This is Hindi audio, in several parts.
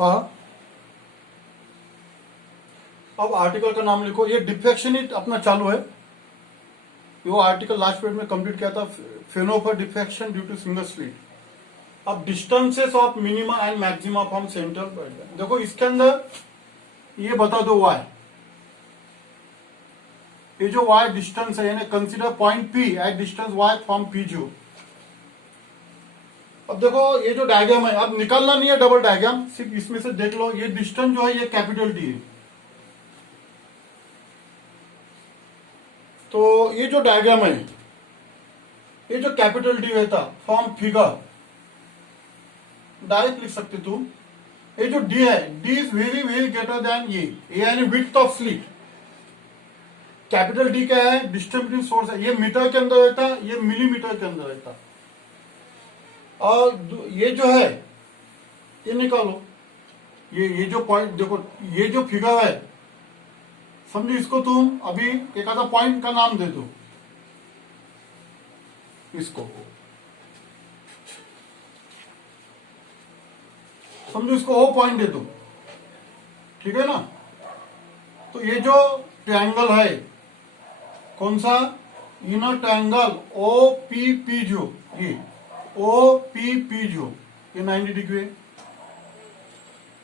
हाँ, अब आर्टिकल का नाम लिखो। ये डिफ्लेक्शन ही अपना चालू है। वो आर्टिकल लास्ट पेज में कंप्लीट किया था, Fraunhofer deflection due to single slit. अब distances of minima and maxima from centre. देखो इसके अंदर ये बता दो वाई, ये जो वाई डिस्टेंस है, यानी consider point P at distance Y from P जो। अब देखो ये जो डायग्राम है, अब निकालना नहीं है डबल डायग्राम, सिर्फ इसमें से देख लो। ये डिस्टेंस जो है ये कैपिटल डी है। तो ये जो डायग्राम है, ये जो कैपिटल डी रहता फ्रॉम फिगर, डायरेक्ट लिख सकते तुम। ये जो डी है, D is very very greater than ये यानी width of slit. Capital D क्या है? डिस्टेंस बिटवीन सोर्स है। ये मीटर के अंदर रहता, ये मिलीमीटर के अंदर रहता। और ये जो है ये निकालो। ये जो पॉइंट देखो, ये जो फिगर है, समझो इसको तुम अभी एक आधा पॉइंट का नाम दे दो। इसको समझो, इसको ओ पॉइंट दे दो, ठीक है ना। तो ये जो ट्रायंगल है, कौन सा? Inner triangle O P P जो, ये ओ पी पी जो, ये 90 डिग्री है।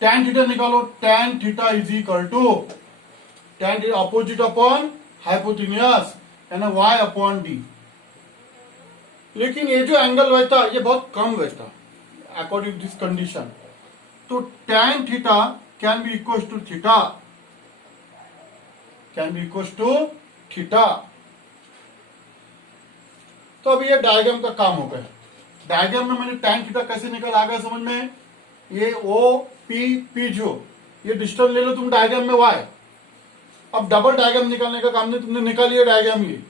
tan थीटा निकालो। tan theta is equal to tan theta opposite upon hypotenuse यानी y अपॉन डी। लेकिन ये जो एंगल रहता ये बहुत कम रहता अकॉर्डिंग टू दिस कंडीशन। तो tan theta can be equal to theta, can be equal to theta. तो अब ये डायग्राम का काम हो गया। डायग्राम में मैंने tan थीटा कैसे निकल आ गया समझ में। ये ओ पी पी जो, ये डिस्टेंस ले लो तुम डायग्राम में y। अब डबल डायग्राम निकालने का काम नहीं, तुमने निकाल लिया डायग्राम। ये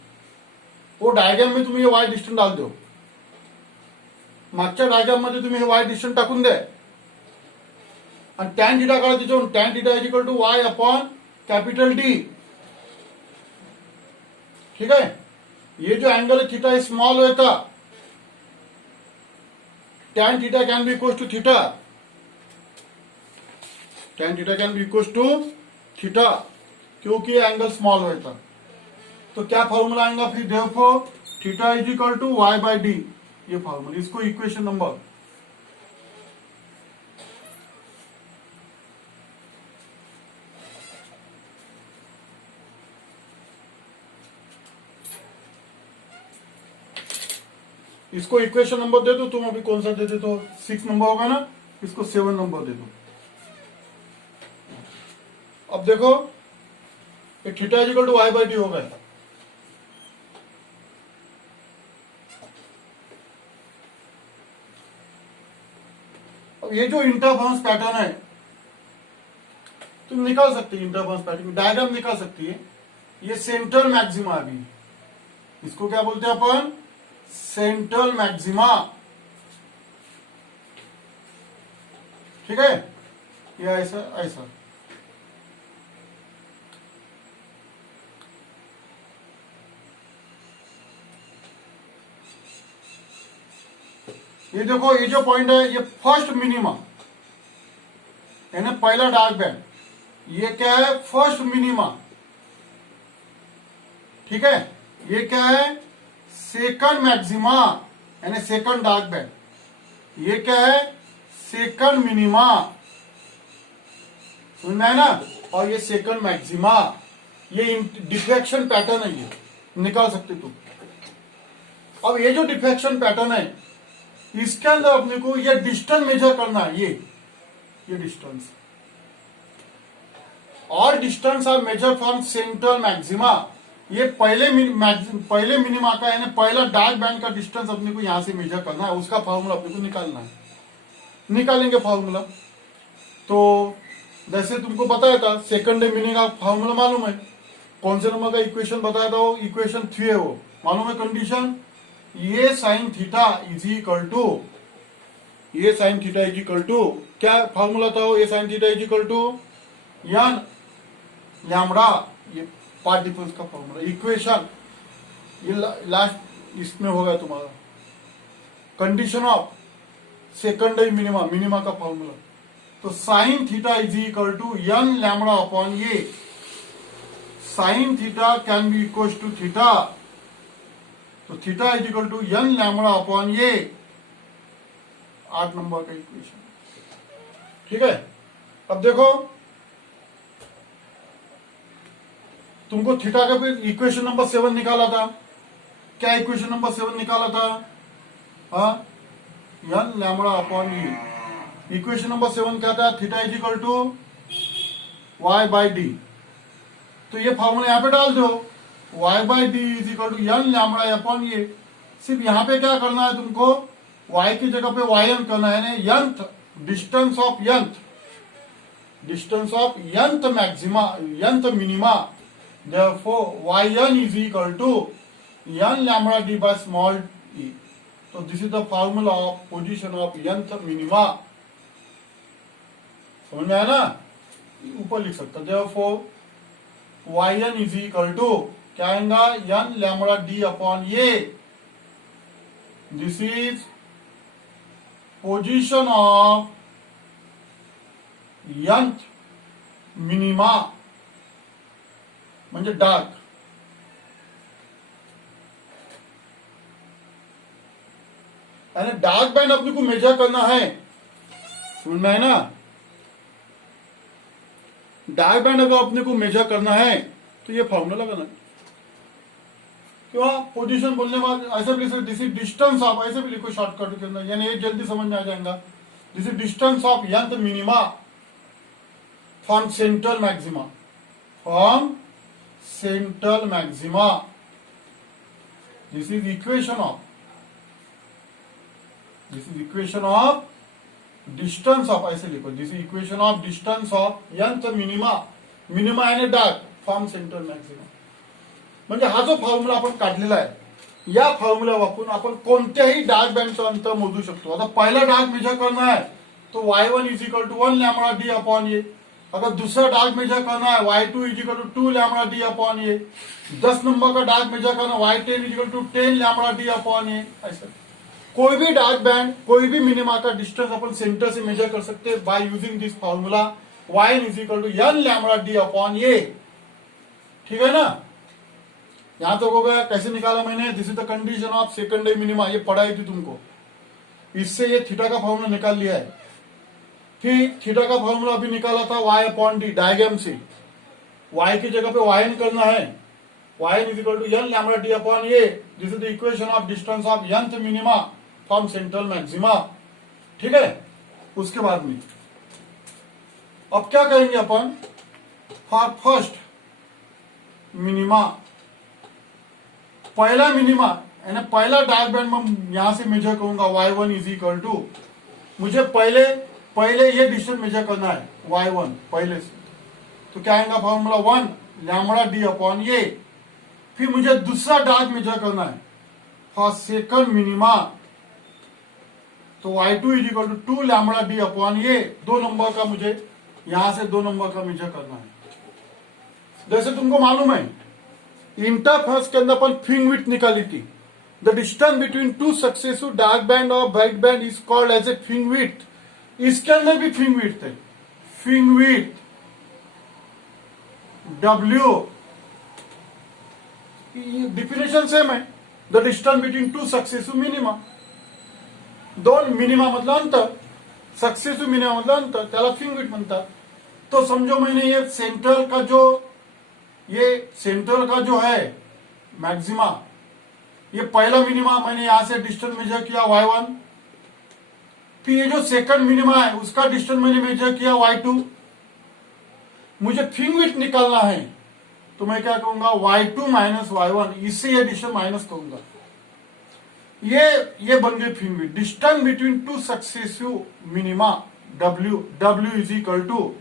वो डायग्राम में तुम्ही वाय डिस्टन्स डाल दो। मागच्या डायग्राम मध्ये तुम्ही हे वाय डिस्टन्स टाकून द्या आणि tan थीटा काढा त्याच्यावरून। tan theta is equal to y upon capital D, ठीक है। ये जो एंगल है थीटा स्मॉल रहता, tan theta can be equal to theta, tan theta can be equal to theta, क्योंकि ये एंगल स्मॉल रहता। तो क्या फॉर्मूला आएगा फिर? Therefore theta is equal to y by D, ये फॉर्मूला। इसको इक्वेशन नंबर इसको इक्वेशन नंबर दे दो तुम। अभी कौन सा दे दे? तो 6 नंबर होगा ना, इसको 7 नंबर दे दो। अब देखो ये theta is equal to y by D हो गया। अब ये जो इंटरफेरेंस पैटर्न है तुम निकाल सकते हो। इंटरफेरेंस पैटर्न डायग्राम निकाल सकती है। ये सेंट्रल मैक्सिमा अभी, इसको क्या बोलते हैं अपन? सेंट्रल मैक्सिमा, ठीक है। ये ऐसा ऐसा। ये देखो ये जो पॉइंट है ये फर्स्ट मिनिमा यानी पहला डार्क बैंड। ये क्या है? फर्स्ट मिनिमा, ठीक है। ये क्या है? सेकंड मैक्सिमा यानी सेकंड डार्क बैंड। ये क्या है? सेकंड मिनिमा, सुनना है ना। और ये सेकंड मैक्सिमा। ये डिफ्लेक्शन पैटर्न है, ये निकाल सकते तुम। अब ये जो डिफ्लेक्शन पैटर्न है इसके अंदर अपने को ये डिस्टेंस मेजर करना है। ये डिस्टेंस, और distance are measure from central maxima. ये पहले मिनिमा का यानी पहला डार्क बैंड का डिस्टेंस अपने को यहां से मेजर करना है। उसका फॉर्मूला अपने को निकालना है। निकालेंगे फॉर्मूला। तो जैसे तुमको बताया था सेकंड मिनिंग का फॉर्मूला मालूम है। कौन से नंबर का इक्वेशन बताया था? वो इक्वेशन 3 है, वो मालूम है कंडीशन। ये sine theta is equal to, ये sine theta is equal to क्या फॉर्मूला था? वो ये sine theta is equal to n lambda, ये पार्ट डिफरेंस का फॉर्मूला। इक्वेशन ये लास्ट इसमें होगा तुम्हारा। Condition of secondary minima, minima का फॉर्मूला। तो sine theta is equal to n lambda upon a. Sine theta can be equal to theta, तो theta is equal to n lambda upon A. 8 number का इक्वेशन। ठीक है, अब देखो तुमको थीटा का फिर इक्वेशन नंबर 7 निकाला था। क्या इक्वेशन नंबर 7 निकाला था? हाँ, n lambda upon e. Equation number 7 क्या था? Theta is equal to y by D. तो ये फॉर्मूला यहां पे डाल दो, y by D is equal to n lambda upon a. सिर्फ यहां पे क्या करना है तुमको? y की जगह पे yn करना है, nth distance of nth maxima nth minima. Therefore yn is equal to n lambda D by small e। तो this is the formula of position of nth minima. समझ में आया ना? ऊपर लिख सकता। Therefore yn is equal to क्या आएगा? n lambda D upon A. This is position of nth minima म्हणजे डार्क। यानी डार्क बैंड अपने को मेजर करना है, समझ में है ना? डार्क बैंड अगर अपने को मेजर करना है तो ये फॉर्मूला लगाना। क्यों? पोजीशन बोलने के बाद ऐसे भी लिख सकते, दिस इज डिस्टेंस ऑफ, ऐसे भी लिखो शॉर्टकट के अंदर, यानी ये जल्दी समझ में आ जाएगा। This is distance of nth minima from central maxima, from central maxima. This is equation of distance of, ऐसे लिखो, this is equation of distance of nth minima यानी डार्क फ्रॉम सेंट्रल मैक्सिमा। म्हणजे हा जो फॉर्म्युला आपण काढलेला आहे, या फॉर्म्युला वापरून आपण कोणत्याही डार्क बँडचं अंतर मोजू शकतो। आता पहिला डार्क मेजर करना है तो y1 is equal to 1 lambda D upon a. अगर दूसरा डार्क मेजर करना है y2 is equal to 2 lambda D upon a. 10 number का डार्क मेजर करना y10 is equal to 10 lambda D upon a. ऐसा कोई भी डार्क बैंड, कोई भी मिनिमा का डिस्टेंस अपन सेंटर से मेजर कर सकते हैं by using this formula yn is equal to n lambda D upon ए। ठीक है ना? यहां तक हो गया। कैसे निकाला मैंने? This is the condition of secondary minima, ये पढ़ाई थी तुमको। इससे ये थीटा का फॉर्मूला निकाल लिया है। फिर थीटा का फॉर्मूला अभी निकाला था y अपॉन डी डायग्राम से। y की जगह पे yn करना है, yn is equal to n lambda D upon A. This is the equation of distance of nth minima from central maxima. ठीक है, उसके बाद में अब क्या करेंगे अपन? फॉर फर्स्ट मिनिमा, पहला मिनिमा यानी पहला डार्क बैंड में यहां से मेजर करूंगा y1 इज इक्वल टू, मुझे पहले ये डिस्टेंस मेजर करना है y1 पहले से, तो क्या आएगा फॉर्मूला 1 लैम्बडा डी अपॉन ए। फिर मुझे दूसरा डार्क मेजर करना है फॉर सेकंड मिनिमा, तो y2 is equal to 2 lambda D upon A. 2 number का मुझे यहां से 2 नंबर का मेजर करना है। जैसे तुमको मालूम है इंटरफेरेंस के अंदर अपन फिंग विड्थ निकाली थी। The distance between two successive dark band और bright band is called as a fringe width. इसके अंदर भी फिंग विड्थ है, fringe width W, definition same है। The distance between two successive minima, दोन मिनिमा मतलब अंतर, सक्सेसिव मिनिमा मतलब अंतर, त्याला फिंग विड्थ म्हणतात। तो समझो मैंने ये सेंट्रल का जो है मैक्सिमा, ये पहला मिनिमा मैंने यहां से डिस्टेंस मेजर किया y1। फिर ये जो सेकंड मिनिमा है उसका डिस्टेंस मैंने मेजर किया y2। मुझे फिंग विड्थ निकालना है तो मैं क्या कहूंगा y2 माइनस y1, इससे ये डिस्टेंस माइनस करूंगा। ये बन गई fringe width. Distance between two successive minima W is equal to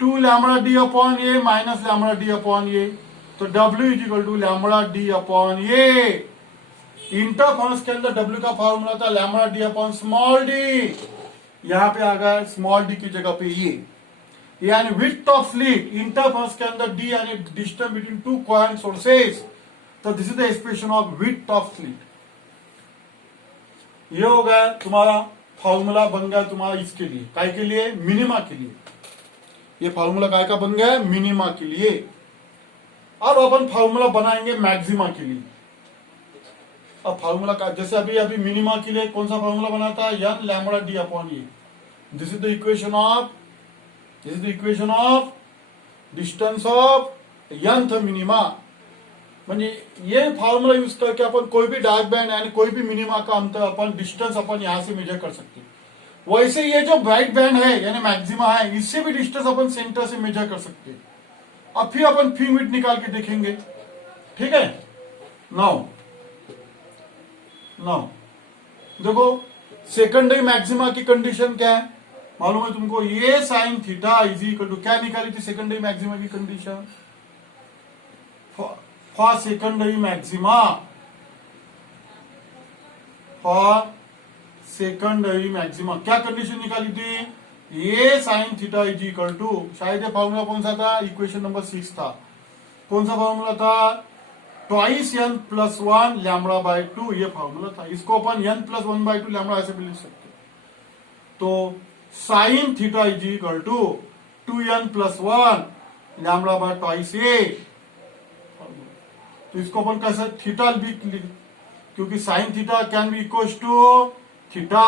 2 lambda D upon a minus lambda D upon a. तो W is equal to lambda D upon a. Interference के अंदर W का फॉर्मूला था lambda D upon small d, यहां पे आ गया स्मॉल डी की जगह पे ये, यानी विड्थ ऑफ स्लिट। इंटरफेरेंस के अंदर D यानी distance between two coherent sources, तो this is the expression of width of slit. ये हो गया तुम्हारा फॉर्मूला बन गया तुम्हारा इसके लिए, काय के लिए, मिनिमा के लिए। ये फॉर्मूला काय का बन गया है, मिनिमा के लिए। अब अपन फॉर्मूला बनाएंगे मैक्सिमा के लिए। अब फॉर्मूला का जैसे अभी अभी मिनिमा के लिए कौन सा फॉर्मूला बनाता है, N lambda D upon A. This is the equation of distance of nth minima. म्हणजे ये फॉर्मूला यूज करके अपन कोई भी डार्क बैंड यानी कोई भी मिनिमा का अंतर अपन डिस्टेंस अपन यहां से मेजर कर सकते हैं। वैसे ये जो ब्राइट बैंड है यानी मैक्सिमा है, इससे भी डिस्टेंस अपन सेंटर से मेजर कर सकते हैं। अब फिर अपन फिंग विड्थ निकाल के देखेंगे, ठीक है। नाउ देखो सेकेंडरी मैक्सिमा की कंडीशन क्या है मालूम है तुमको, ये sine theta is equal to, क्या निकाली थी सेकेंडरी मैक्सिमा की कंडीशन, फॉर सेकेंडरी मैक्सिमा क्या कंडीशन निकाली थी, ये sine theta is equal to, शायद ये फॉर्मूला कौन सा था, इक्वेशन नंबर 6 था। कौन सा फॉर्मूला था, twice n plus 1 lambda by 2, ये फॉर्मूला था। इसको अपन n प्लस 1 बाय 2 लैम्बडा ऐसे भी लिख सकते। तो sine theta is equal to 2n plus 1 lambda by twice A. तो इसको अपन कैसे थीटा भी, क्योंकि sine theta can be equal to theta,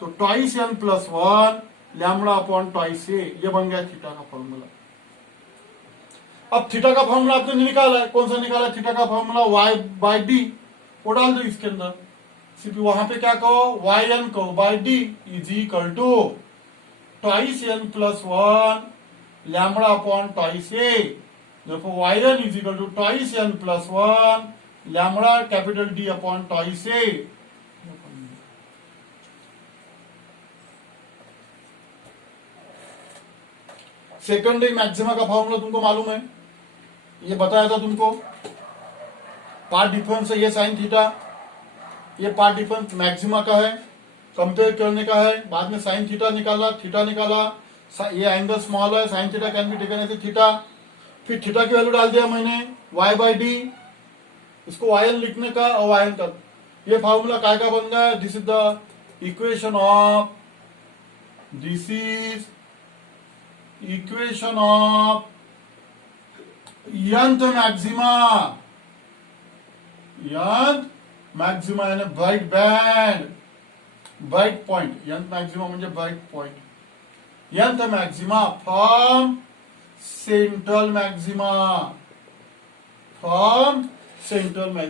तो twice n plus 1 lambda upon twice A, ये बन गया थीटा का फॉर्मूला। अब थीटा का फॉर्मूला आपने निकाला है, कौन सा निकाला थीटा का फॉर्मूला, y बाय डी, वो डाल दो इसके अंदर। सिर्फ वहां पे क्या कहो, वाई एन कहो by D is equal to twice n plus 1 lambda upon twice A. देखो Y N is equal to twice n plus 1 lambda capital D upon twice A. Secondary maxima का फॉर्मूला तुमको मालूम है, ये बताया था तुमको। पार्ट डिफरेंस है ये साइन थीटा, ये पार्ट डिफरेंस मैक्सिमा का है, कंपेयर करने का है। बाद में साइन थीटा निकाला, ये एंगल स्मॉल है, sine theta can be taken as theta. फिर थीटा की वैल्यू डाल दिया मैंने y बाई डी, इसको y n लिखने का और y n का, ये फॉर्मूला काय का बन गया, this is the equation of nth maxima यानी bright band, bright point, nth maxima म्हणजे bright point, nth maxima from central maxima,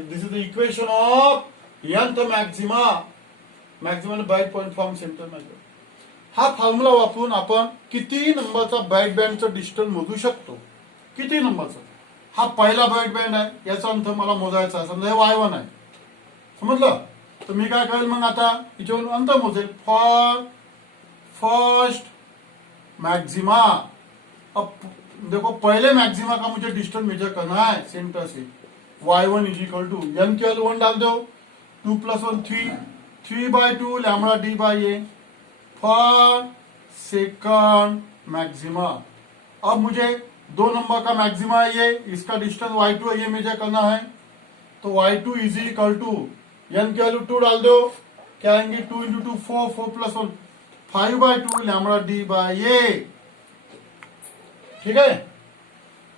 this is the equation of nth maxima bright point from central maxima. हा फॉर्म्युला वापरून आपण किती नंबरचा ब्राइट बँडचा डिस्टन्स मोजू शकतो, किती नंबरचा। हा पहिला ब्राइट बँड आहे, याचा अंतर मला मोजायचा, समजा हे y1 आहे, समजलं। तर मी काय करेल मग आता याच्यावरून अंतर मोजेल, फॉर फर्स्ट मैक्सिमा। अब देखो पहले मैक्सिमा का मुझे डिस्टेंस मेजर करना है सेंटर से, y1 is equal to n की वैल्यू 1 डाल दो, 2 plus 1 3 by 2 lambda D by A for second maxima. अब मुझे 2 नंबर का मैक्सिमा है ये, इसका डिस्टेंस y2 है, ये मेजर करना है। तो y2 is equal to n की वैल्यू 2 डाल दो, क्या आएंगे 2 into 2 4, 4 plus 1 5 by 2 lambda D by A, ठीक है।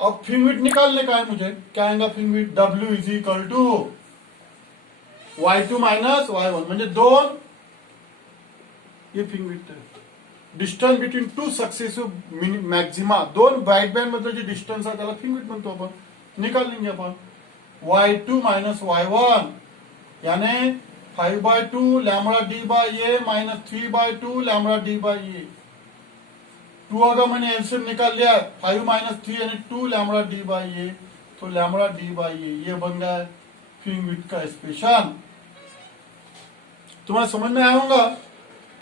अब फिंग विड्थ निकालने का है मुझे, क्या आएगा fringe width, w is equal to y2 minus y1 म्हणजे 2, ये फिंग विड्थ है, distance between 2 successive maxima, 2 bright band मधलं जे डिस्टन्स आहे त्याला फिंग विड्थ म्हणतो आपण, निकाल लेंगे अपन। y2 माइनस y1 यानी 5 by 2 lambda D by A minus 3 by 2 lambda D by A. 2 अगर मैंने एलसीएम निकाल लिया, 5 माइनस 3 यानी 2 लैम्बडा डी बाई ए, तो लैम्बडा डी बाई ए ये बन गया फिंग विड्थ का एक्सप्रेशन। तुम्हारा समझ में आया होगा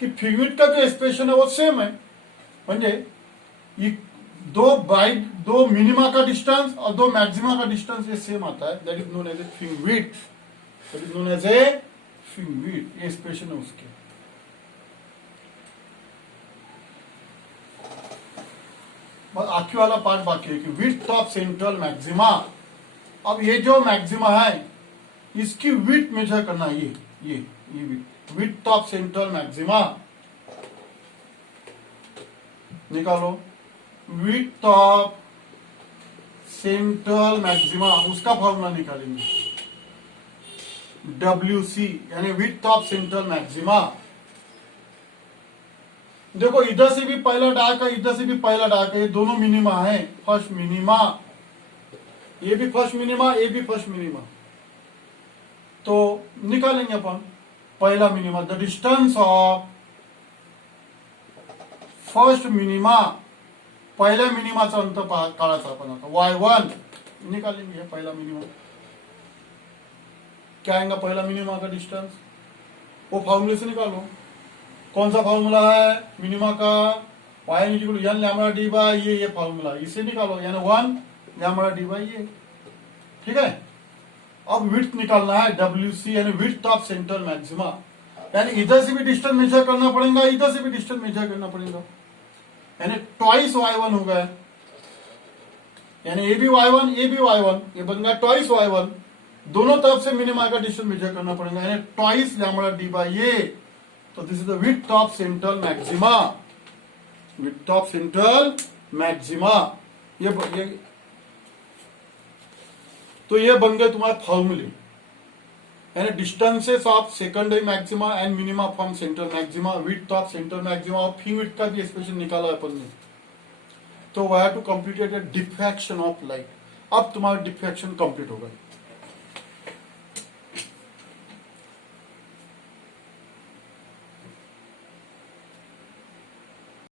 कि फिंग विड्थ का जो एक्सप्रेशन है वो सेम है, म्हणजे दो मिनिमा का डिस्टेंस और 2 मैक्सिमा का डिस्टेंस ये सेम आता है, that is known as a fringe width, that is known as a fringe width, ये एक्सप्रेशन है उसके। आखिर वाला पार्ट बाकी है कि विड्थ ऑफ सेंट्रल मैक्सिमा। अब ये जो मैक्सिमा है इसकी विड्थ मेजर करना है, ये width, width of central maxima निकालो, विड्थ ऑफ सेंट्रल मैक्सिमा, उसका फॉर्मूला निकालेंगे WC यानी विड्थ ऑफ सेंट्रल मैक्सिमा। देखो इधर से भी पहला डार्क है, इधर से भी पहला डार्क है, ये दोनों मिनिमा है, फर्स्ट मिनिमा, ये भी फर्स्ट मिनिमा, ये भी फर्स्ट मिनिमा। तो निकालेंगे अपन पहला minima, the distance of first minima, पहिल्या मिनिमाचा अंत काढायचा आपण आता, y1 निकालेंगे पहला मिनिमा। क्या आएगा पहला मिनिमा का डिस्टेंस, वो फॉर्मूले से निकालो। कौन सा फॉर्मूला है मिनिमा का, y equal N lambda D by ये फॉर्मूला, इसे निकालो, यानी 1 लैम्बडा डी बाई ये, ठीक है। अब विड्थ निकालना है WC यानी विड्थ ऑफ सेंट्रल मैक्सिमा, यानी इधर से भी डिस्टेंस मेजर करना पड़ेगा, इधर से भी डिस्टेंस मेजर करना पड़ेगा, यानी ट्वाइस y1 हो गया, यानी ये भी y1 ये भी y1, ये बन गया ट्वाइस y1, दोनों तरफ से मिनिमा का डिस्टेंस मेजर करना पड़ेगा, यानी ट्वाइस लैम्बडा डी बाई ये। तो this is the width of central maxima, width of central maxima, ये तो ये बन गए तुम्हारे फॉर्मूले, यानी distances of secondary maxima and minima from central maxima, width of central maxima और फिर विड्थ का भी एक्सप्रेशन निकाला अपन ने। तो we have to complete diffraction of light, अब तुम्हारा डिफ्रैक्शन कंप्लीट होगा।